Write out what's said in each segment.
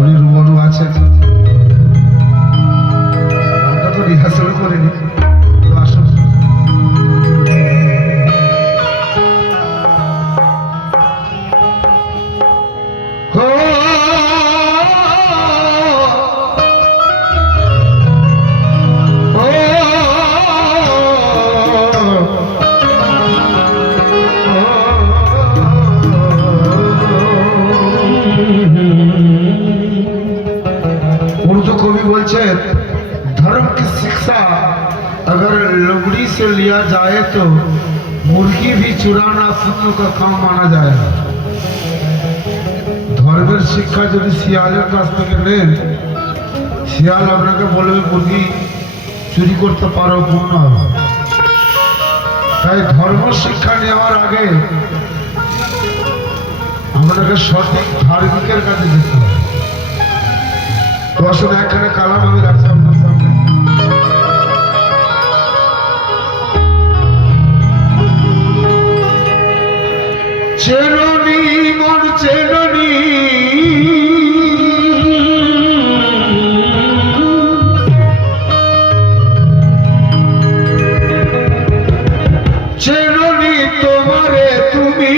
বাবরি রুবনু আছে, আমরা তো রিহার্সাল করিনি, তো আসুন। उर्दू कवि बोलते धर्म की शिक्षा अगर लोमड़ी से लिया जाए तो मुर्गी भी चुराना पुण्य का काम माना जाए। धर्मेर शिक्षा यदि शियालेर काछ थेके नेन, शियाल आपनाके बोलबे मुर्गी चुरी करते पारो पुण्य होबे। ताई धर्म शिक्षा नेওয়ার आगे আমাদেরকে সঠিক ধার্মিকের কাছে যেতে হবে। তো আসলে এখানে কালাম আমি রাখছি আপনার সামনে। চেননি মন চেননি, চেননি তোমারে তুমি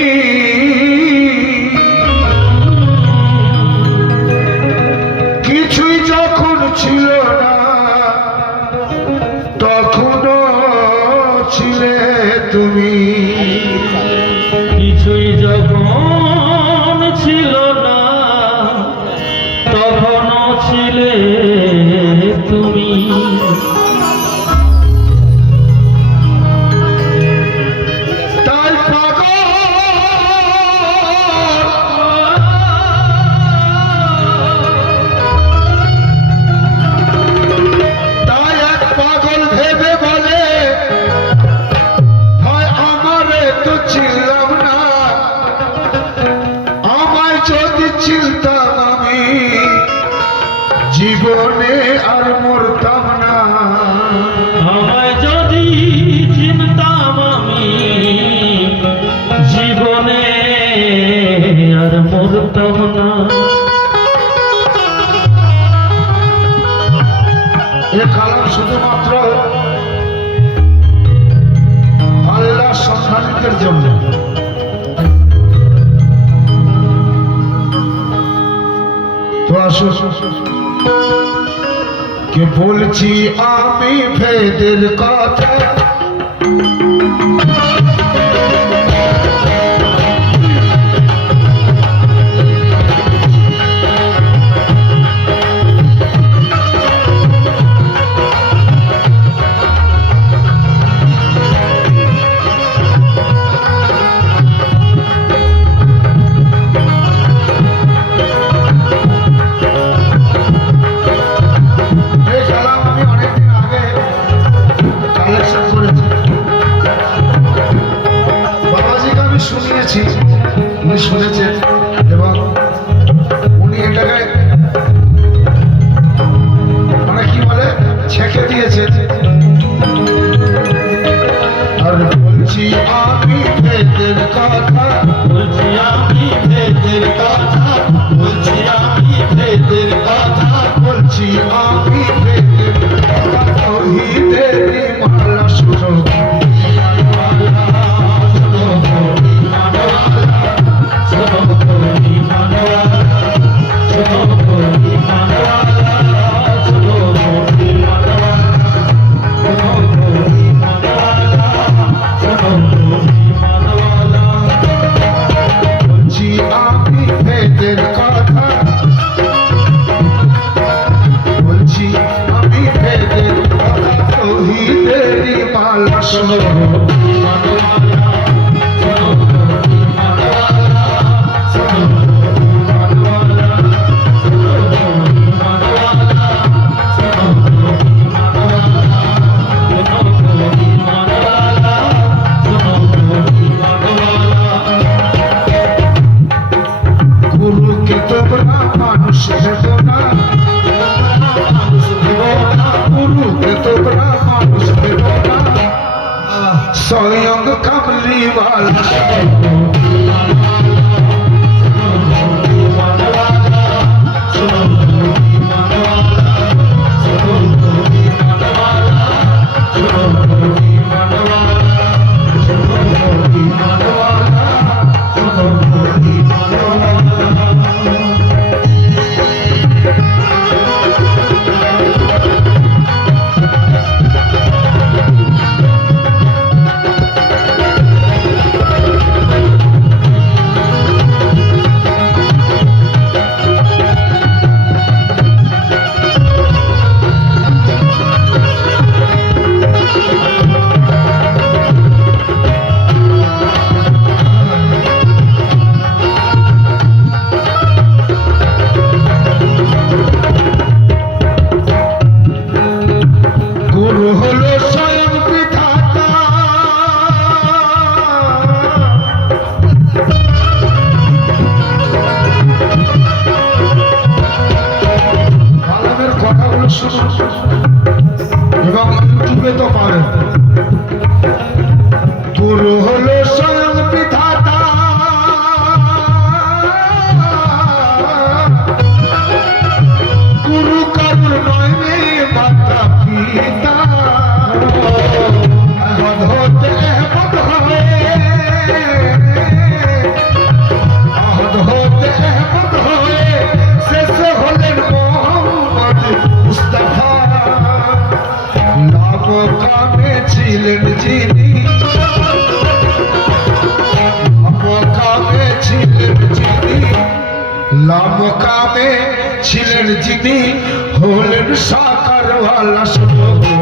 কিছুই যখন ছিল না তখনও ছিলে তুমি, কিছুই যখন ছিল না তখনও ছিলে তুমি। তাই পাগল তাই এক পাগল ভেবে বলে হয় আমারে তো চিনলাম না, আমায় যদি চিনতাম আমি জীবনে আর মরতাম না। আমায় যদি চিনতাম আমি জীবনে আর মরতাম না। এ কালাম শুধুমাত্র আল্লাহ সন্ধানীদের জন্য। তো আসো কে বলছি আমি ভেদের কথা, উনি শুনেছেন এবং উনি এটাকে মানে কি বলে ছেঁকে দিয়েছেন। আর বলছি আমি ভেদের কথা, বলছি আমি ভেদের কথা, বলছি আমি ভেদের কথা, বলছি আমি ভেদের কথা, তৌহিদের মালা শুনো स्वयं कमली वाला सुनो যিনি হলেন সাকারওয়ালা শোনো গো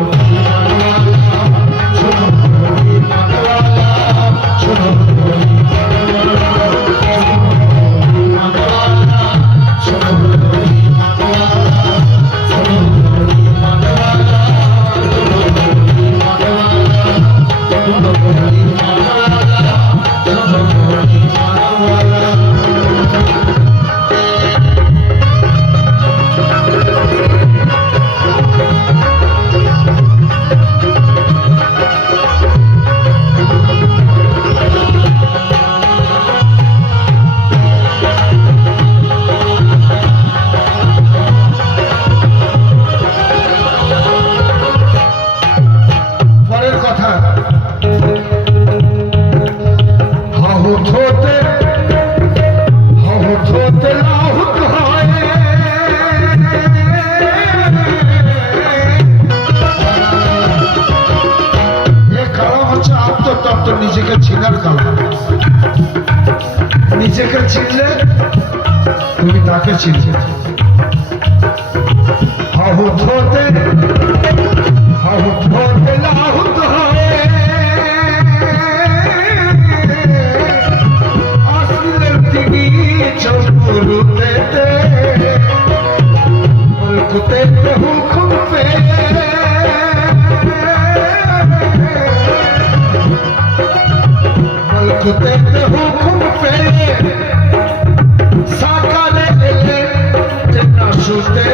শোনো গো ইমানওয়ালা শোনো গো নিজেকে চিনার কালা নিজেকে চিনলে তুমি তাকে চিনবে আহুত হতে লাহুত হয়ে আসলেন তিনি চৌকুরুতে মুলকুতে হুকুম পেয়ে মুলকুতে হুকুম পেয়ে সাকারে এলে নাশুতে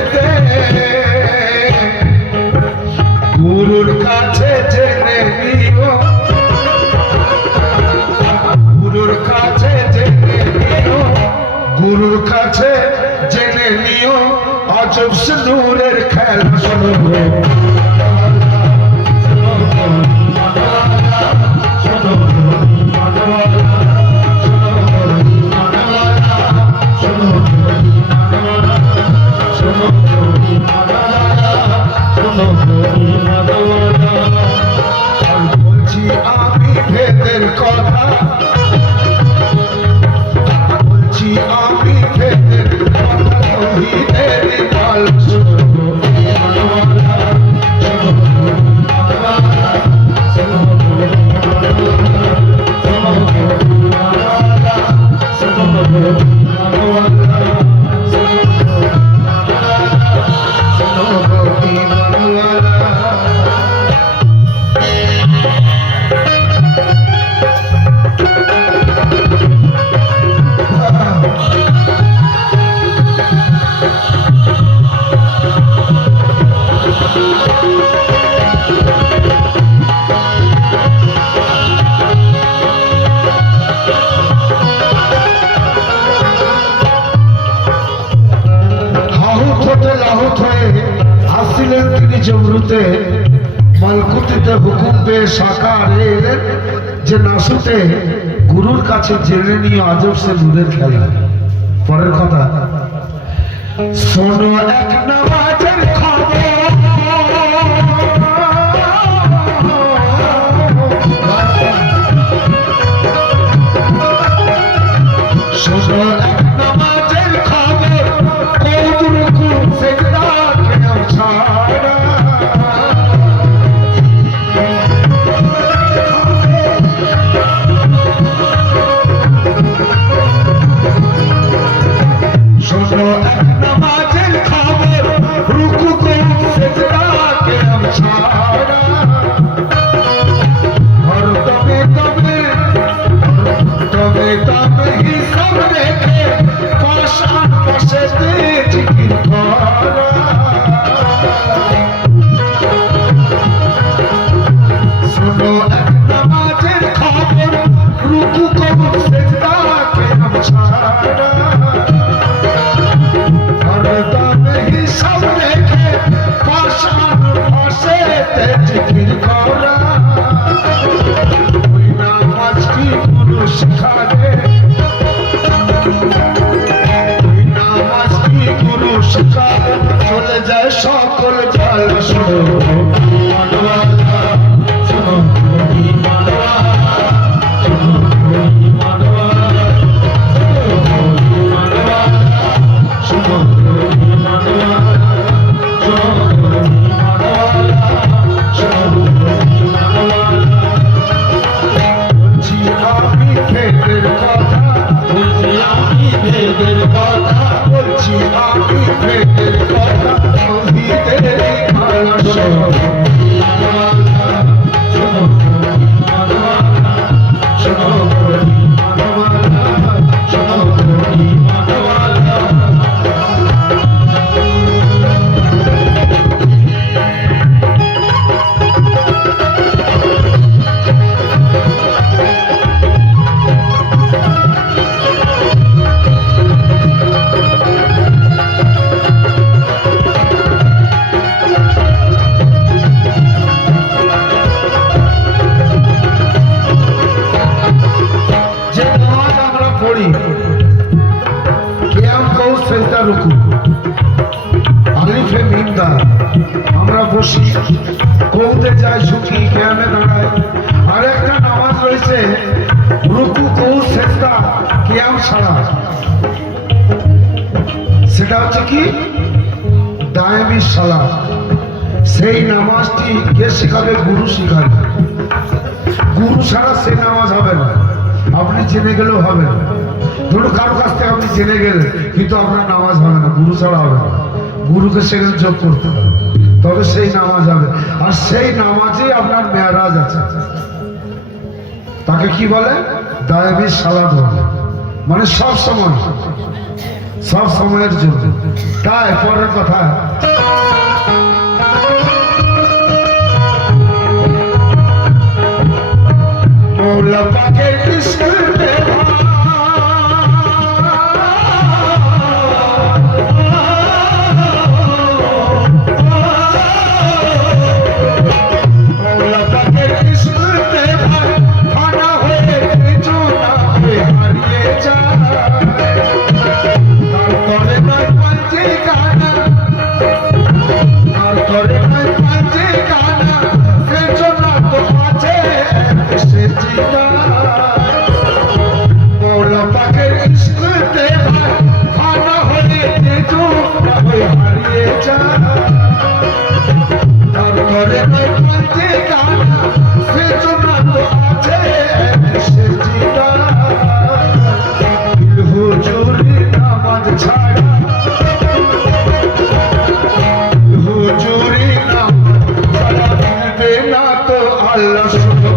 গুরুর কাছে জেনে নিও গুরুর কাছে জেনে নিও গুরুর কাছে জেনে নিও অজব সিঁদুরের খেলা শোনো বলছি আমি ভেদের কথা বলছি আমি ভেদের কথা তৌহিদের বল আসছিলেন তিনি জমরুতে মালকুতিতে হুকুম পেয়ে সাকার এলেন যে নাসুতে গুরুর কাছে জেনে নিয়ে আজব সে দূরের খেলা পরের কথা শোনো এক নামাজের খবর শোনো এক নামাজের খবর কৌতুরকু সেজদা কেউ ছাড়া শোনো এক নামাজের খবর রুকু, আলিফে মিমদা। আমরা বসি, কৌতে যাই, ঝুঁকি, ক্যামে দাঁড়াই। আর একটা নামাজ রয়েছে রুকু, কৌ, সেজদা, কিয়াম ছাড়া। সেটা হচ্ছে কি দায়েমি সালাত। সেই নামাজটি কে শেখাবে? গুরু শেখাবে। গুরু ছাড়া সেই নামাজ হবে না। আপনি জেনে গেলেও হবে না। ধরুন কারো কাছ থেকে আপনি জেনে গেলেন, কিন্তু আপনার নামাজ হবে না, গুরু ছাড়া হবে না। গুরুকে সেখানে যোগ করতে হবে, তবে সেই নামাজ হবে। আর সেই নামাজেই আপনার মেয়ারাজ আছে। তাকে কি বলে? দায়েমি সালাত বলে। মানে সব সময়, সব সময়ের জন্য। তাই পরের কথা, মৌলা পাকের ইশকে মৌলা পাকের ইশকে ভানা হয়ে চোনা হয়ে হারিয়ে যায়। তারপরে নয় পাঞ্চে গানা, তারপরে নয় পাঞ্চে গানা, সে চোনা তো আছে সে জিতা। মৌলা পাকের ইশকে ভানা হয়ে চোনা হয়ে হারিয়ে যায়। তারপরে নয় পাঞ্চে গানা, সে চোনা তো আছে সে জিতা। হুজুরি নামাজ ছাড়া, হুজুরি নামাজ ছাড়া মিলবে না তো আল্লাহ। শুনবো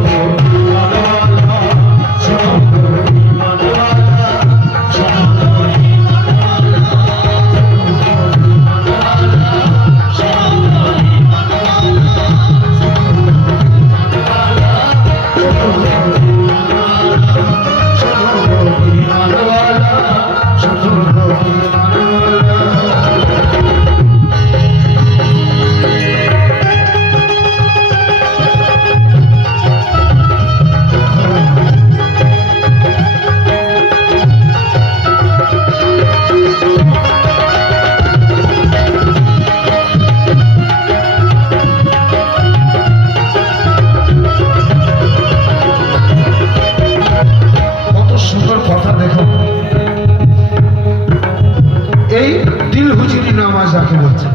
যাকে বলছে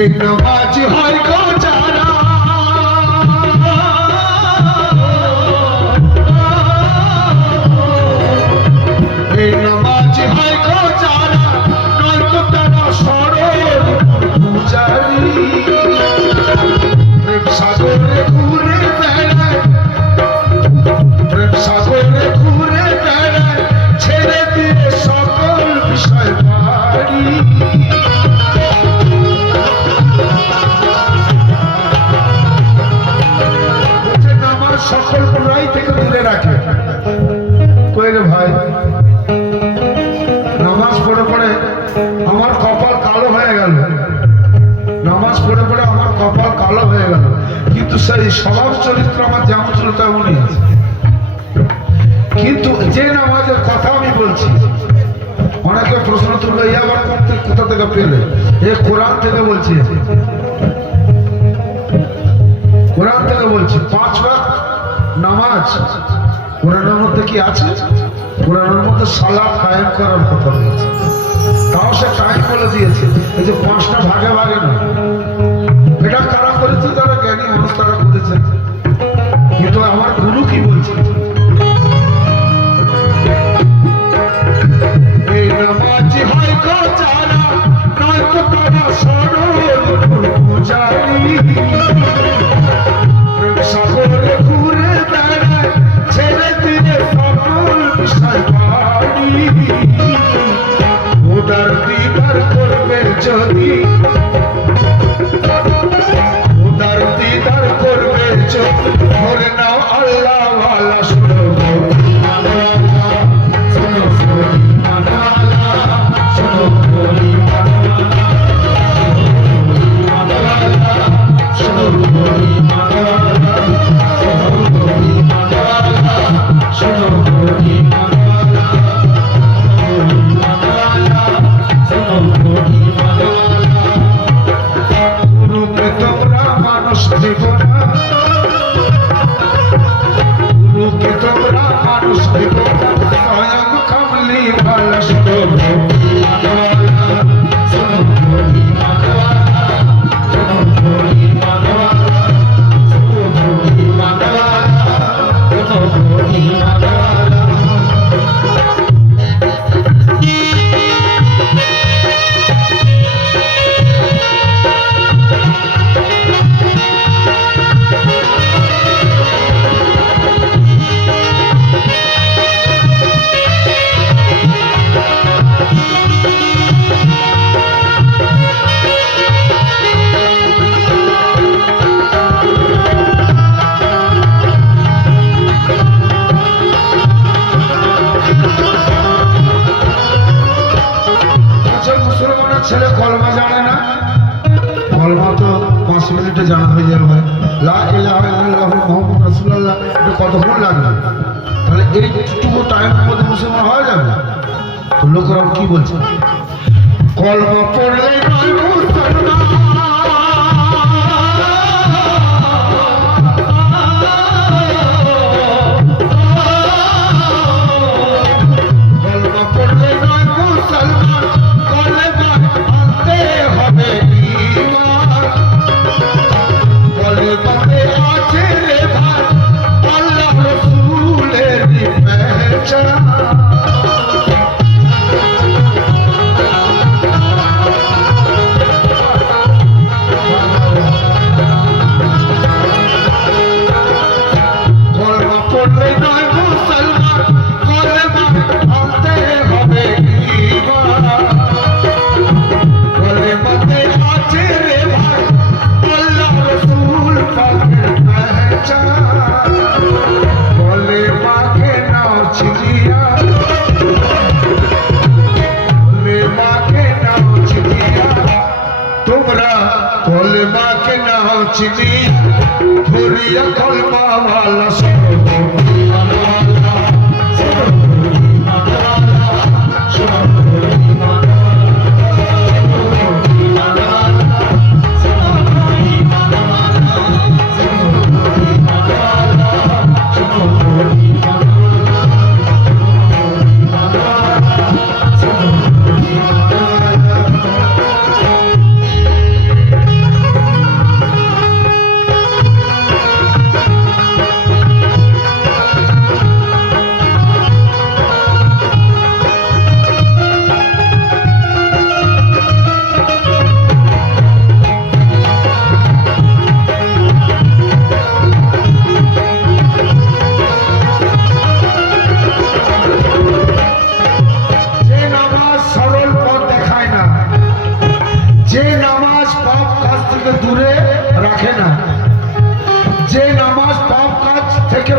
এই নামাজ হয় গো যারা, এই নামাজ হয় গো যারা, নয়তো তারা সরল পূজারি। প্রেম সাগরে ঘুরে বেড়ায়, প্রেম সাগরে ঘুরে বেড়ায়, ছেড়ে দিয়ে সকল বিষয় বাড়ি। নামাজ সকল বুরাই থেকে দূরে রাখে। কই রে ভাই, নামাজ পড়ে পড়ে আমার কপাল কালো হয়ে গেল, নামাজ পড়ে পড়ে আমার কপাল কালো হয়ে গেল, কিন্তু সেই স্বভাব চরিত্র আমার যেমন ছিল তেমনই আছে। কিন্তু যে নামাজের কথা আমি বলছি, অনেকে প্রশ্ন তুলবে এই আবার কোথা থেকে পেলে? এ কোরআন থেকে বলছি, কোরআন থেকে বলছি। 5 ওয়াক্ত নামাজ কোরআনের মধ্যে কি আছে? কোরআনের মধ্যে সালাত কায়েম করার কথা রয়েছে, তাও সে টাইম বলে দিয়েছে। এই যে 5টা ভাগে ভাগে না, এটা কারা করেছে? তারা জ্ঞানী মানুষ, তারা করেছে। কিন্তু আমার গুরু কি বলছে? এই নামাজ হয় গো যারা, নয়তো তারা সরল পূজারি। প্রেম সাগরে ঘুরে বেড়ায়, ছেড়ে দিয়ে সকল বিষয় বাড়ি। উদার দিদার করবে যদি, উদার দিদার করবে যদি, ধরে নাও আল্লাহ কতক্ষণ লাগবে? তাহলে এইটুকু টাইমের মধ্যে মুসলমান হয়ে যাবে? তো লোকেরা কি বলছে, কলমা পড়লে নয় মুসলমান, কলমা পড়লে নয় মুসলমান, কলেমা আনতে হবে ঈমান। কলেমাতে আছে রে ভাই আল্লাহ রসুলের পেহচান। ধরিয়া কলমা ওয়ালা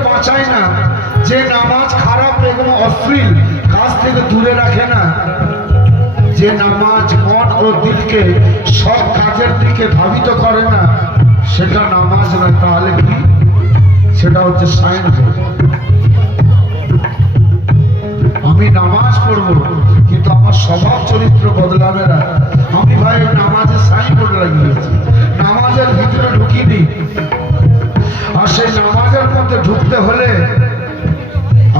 বাঁচায় না, যে নামাজ খারাপ এবং অশ্লীল কাজ থেকে দূরে রাখে না, যে নামাজ মন ও দিলকে সব কাজের দিকে ধাবিত করে না, সেটা নামাজ নয়। তাহলে কি? সেটা হচ্ছে সাইনবোর্ড। আমি নামাজ পড়বো কিন্তু আমার স্বভাব চরিত্র বদলাবে না। আমি ভাই নামাজে সাইনবোর্ড লাগিয়েছি, নামাজের ভিতরে ঢুকিনি। আর সেই নামাজের মধ্যে ঢুকতে হলে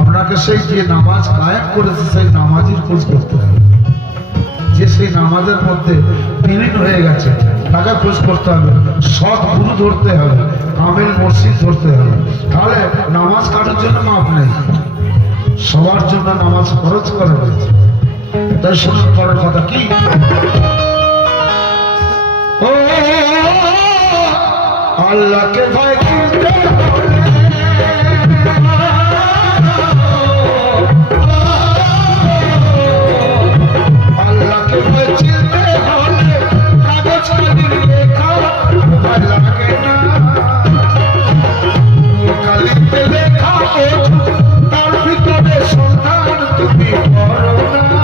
আপনাকে সেই যে নামাজ কায়েম করেছে সেই নামাজের খোঁজ করতে হবে। যে সেই নামাজের মধ্যে বিলীন হয়ে গেছে তাকে খোঁজ করতে হবে, সৎ গুরু ধরতে হবে, কামেল মসজিদ ধরতে হবে। তাহলে নামাজ কাটার জন্য মাপ নেই, সবার জন্য নামাজ খরচ করা হয়েছে। তাই শুনুন পরের কথা কি, ও আল্লাহকে ভয় করতে হবে, আল্লাহকে ভয় চিনতে হলে কাগজ কালির লেখা ভয় লাগে না, কালিতে লেখা তার ভিতরে সন্ধান তুমি করো না।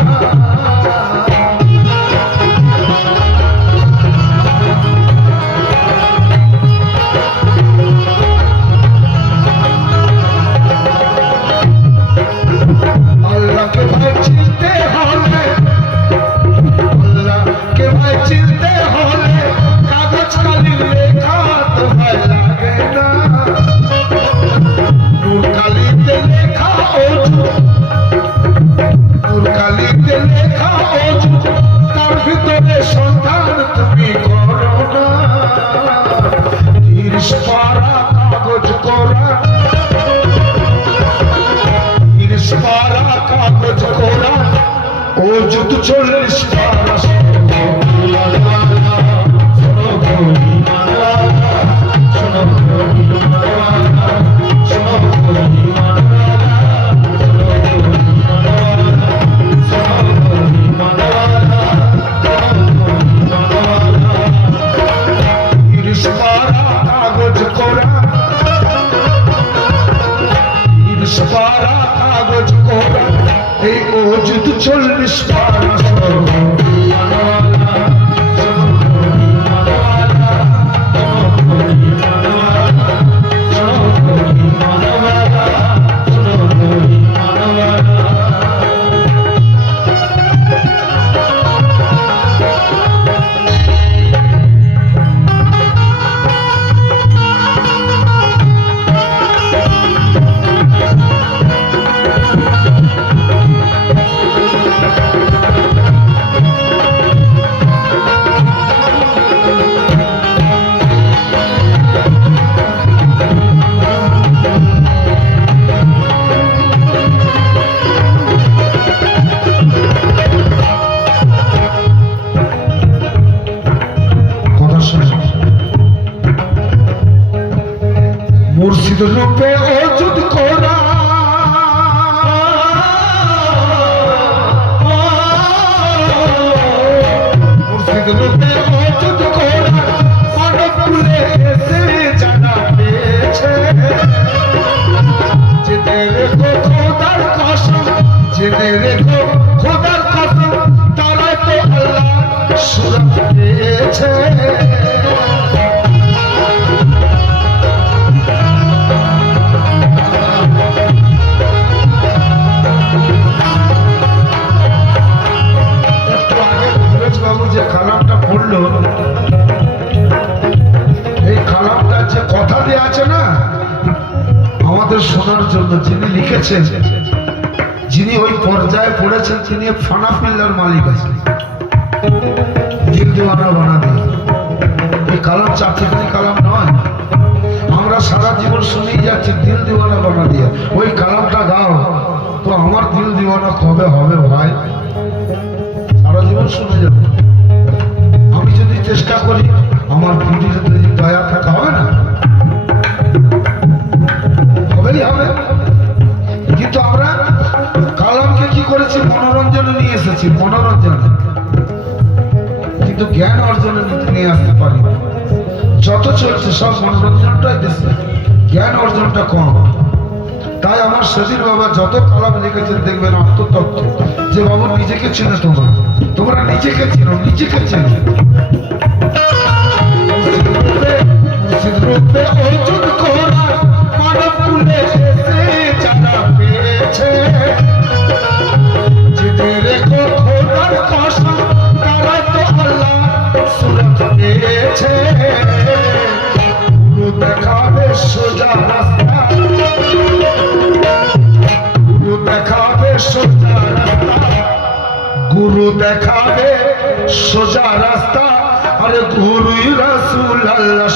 জেনে রেখো খোদার কসম তারা তো আল্লাহ সুরত পেয়েছে। একটু আগে ধীরজ বাবু যে কালামটা পড়লো, এই কালামটা যে কথা দিয়ে আছে না আমাদের শোনার জন্য, যিনি লিখেছেন, যিনি ওই পর্যায়ে পড়েছেন, তিনি ফানাফিল্লার মালিক আছেন, দিল দিওয়ানা বানা দিয়ে। এই কালাম চাকরি কালাম নয়, আমরা সারা জীবন শুনেই যাচ্ছি দিল দিওয়ানা বানা দিয়ে। ওই কালামটা গাও তো আমার দিল দিওয়ানা কবে হবে ভাই? সারা জীবন শুনে যাবো। আমি যদি চেষ্টা করি আমার পিঠিতে যদি দয়া থাকা হবে না, হবেই হবে। কিন্তু আমরা কালামকে কি করেছি? মনোরঞ্জনে নিয়ে এসেছি, মনোরঞ্জনে, কিন্তু জ্ঞান অর্জনে নিয়ে আসতে পারি। যত চলছে সব মনোরঞ্জনটাই বেশি, জ্ঞান অর্জনটা কম। তাই আমার সেদিন বাবা যত কালাম লিখেছেন দেখবেন আত্মতত্ত্ব, যে বাবু নিজেকে চেনে, তোমরা নিজেকে চেনো, নিজেকে চেনো। রূপে অর্জুন করা মানব কুলে এসে জানা পেয়েছে, জেনে রেখো খোদার কসম তারা তো আল্লাহ সুরত পেয়েছে। গুরু দেখাবে সোজা রাস্তা, গুরু দেখাবে সোজা রাস্তা, গুরু দেখাবে সোজা রাস্তা। আরে গুরুই রাসূল আল্লাহ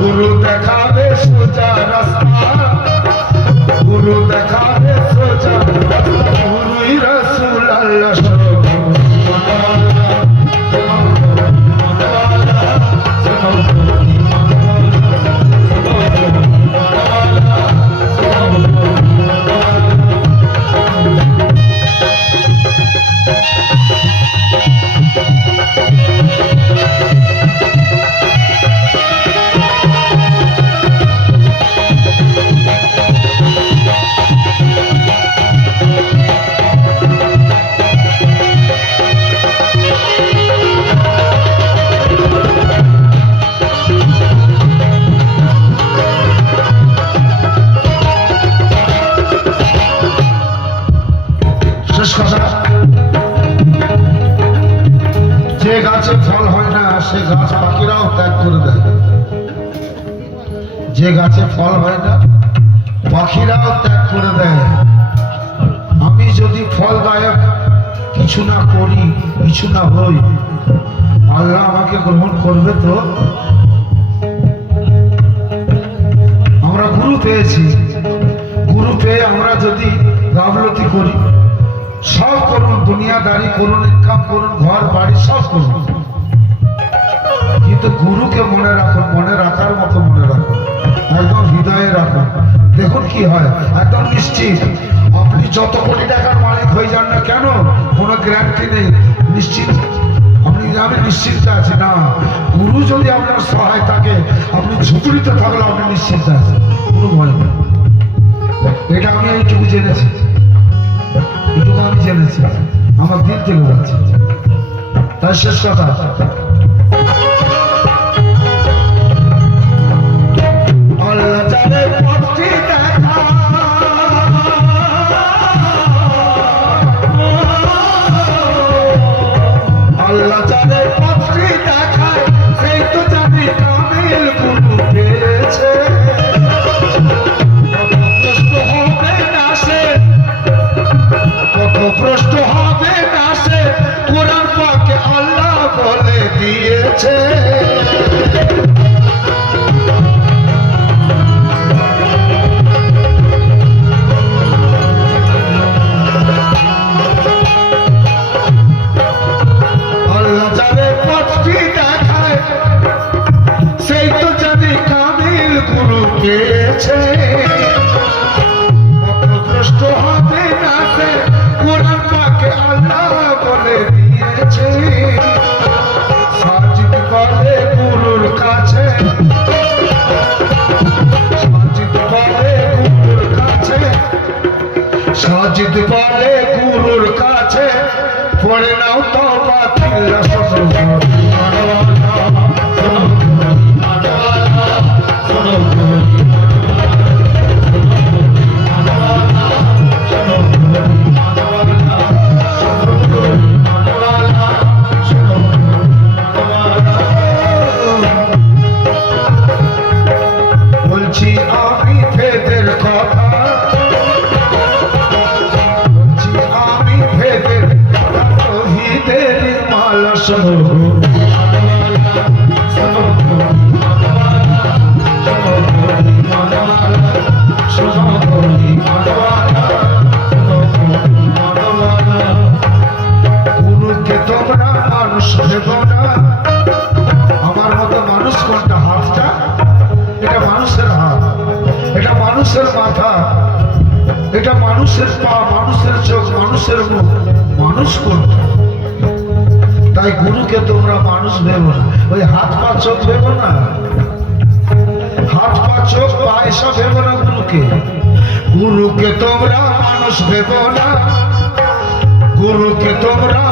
গুরু দেখাবে সোজা রাস্তা, গুরু দেখাবে সোজা রাস্তা। গুরুই রাসূল আল্লাহ শেষ কথা, যে গাছে ফল হয় না সে গাছ পাখিরাও ত্যাগ করে দেয়। যে গাছে ফল হয় না পাখিরাও ত্যাগ করে দেয়। আমি যদি ফলদায়ক কিছু না করি, কিছু না হই, আল্লাহ আমাকে গ্রহণ করবে তো? আমরা গুরু পেয়েছি, গুরু পেয়ে আমরা যদি গাফলতি করি, সব করুন, দুনিয়াদারি করুন, ইনকাম করুন, ঘর বাড়ি সব করুন, কিন্তু গুরুকে মনে রাখুন, মনে রাখার মতো মনে রাখুন, একদম হৃদয়ে রাখুন। দেখুন কি হয়, একদম নিশ্চিত। আপনি যত কোটি টাকার মালিক হয়ে যান না কেন, কোনো গ্যারান্টি নেই, নিশ্চিত আপনি আমি নিশ্চিন্ত আছি না। গুরু যদি আপনার সহায় থাকে, আপনি ঝুঁকুরিতে থাকলে আপনি নিশ্চিন্ত আছেন, কোনো ভয় নেই। এটা আমি এইটুকু জেনেছি, এটুকু আমি জেনেছি, আমার দিল থেকে বলছি। তাই শেষ কথা, আল্লাহ জানে পথটি দেখা, আল্লাহ জানে পথটি দেখায়, সেই তো জানি কামিল গুরু পেয়েছে। প্রশ্ন হবে না সে, কোরআন পাকে আল্লাহ বলে দিয়েছে। আল্লাহ যাবে পথটি দেখায়, সেই তো জানি কামিল গুরু পেয়েছে। সাজিদ বলে গুরুর কাছে পড়ে নাও তো বাতিল্লা বলছি আমি ভেদের কথা গুরুকে তোমরা মানুষ ভেবো না। আমার মতো মানুষ কোনটা? হাতটা, এটা মানুষের হাত, এটা মানুষের মাথা, এটা মানুষের পা, মানুষের চোখ, মানুষের মুখ। মানুষ কোনটা? তাই গুরুকে তোমরা মানুষ ভেবো না। ওই হাত পা চোখ ভেবো না, হাত পা চোখ পা এসব ভেবো না গুরুকে। গুরুকে তোমরা মানুষ ভেবো না, গুরুকে তোমরা